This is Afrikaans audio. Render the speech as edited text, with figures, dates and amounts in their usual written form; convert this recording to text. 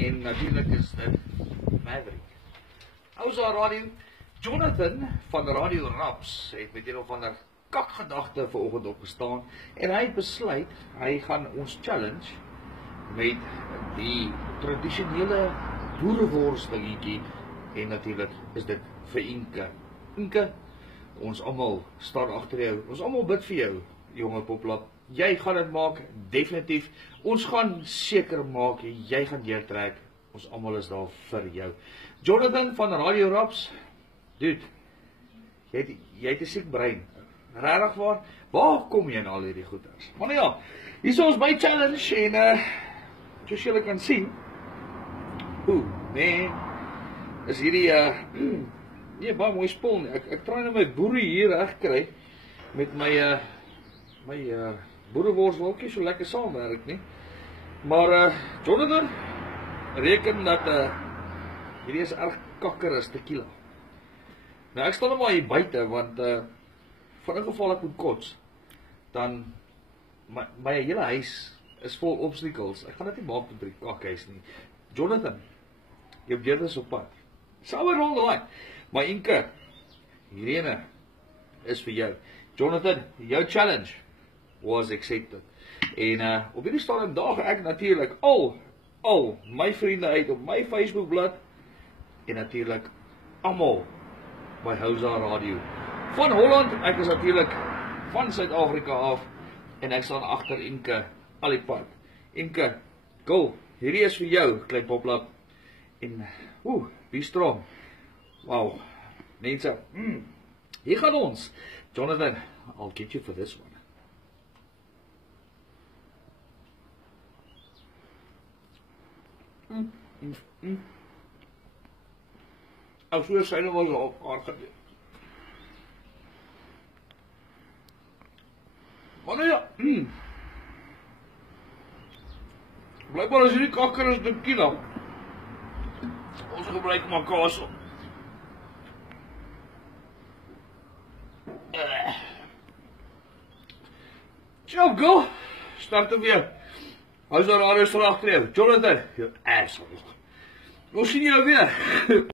En natuurlijk is dit Maverick. Hou zo radio. Jonathan van Radio Raps het met een of ander kakgedachte vanoggend opgestaan en hy het besluit hy gaan ons challenge met die tradisionele boereworsdingetjie en natuurlijk is dit vir Inke. Inke, ons almal staan agter jou. Ons almal bid vir jou, jonge poplap. Jy gaan dit maak, definitief. Ons gaan seker maak jy gaan deurtrek. Ons almal is daar vir jou. Jonathan van Radio Raps. Dude, jy het 'n siek brein. Regtig waar kom jy na al hierdie goeders? Maar ja, hier is ons by challenge en soos julle kan sien. Nee, is hierdie nee, baie mooi spul nie. Ek probeer nou my boerie hier reg kry met my boerewors wil ook nie so lekker saamwerk nie. Maar Jonathan reken dat hierdie is erg kakker as tequila. Nou ek staan nou maar hier buite want vir 'n geval ek moet kots, dan my hele huis is vol obstacles. Ek gaan dit nie maak tot by die kakhuis nie. Jonathan, jou deur is op pad. Somewhere along the line. Maar Inke, hierdie is vir jou. Jonathan, jou challenge was accepted. En op hierdie stadium daag ek natuurlik al my vriende uit op my Facebookblad en natuurlik almal by Housa Radio. Van Holland, ek is natuurlik van Suid-Afrika af en ek staan agter Inke al die pad. Inke, go. Hierdie is vir jou, klein poplap. En be strong. Wow. Mense, hier gaan ons. Jonathan, I'll get you for this one. Ek sou sê nou was op haar gewees. Maar ja, blijkbaar is hierdie kakker is tequila. Ons gebruik maar kaas. Ciao, go. Start weer. Hou's daar alles vir agter jou? Jonathan, jou asshole. Ons sien jou weer.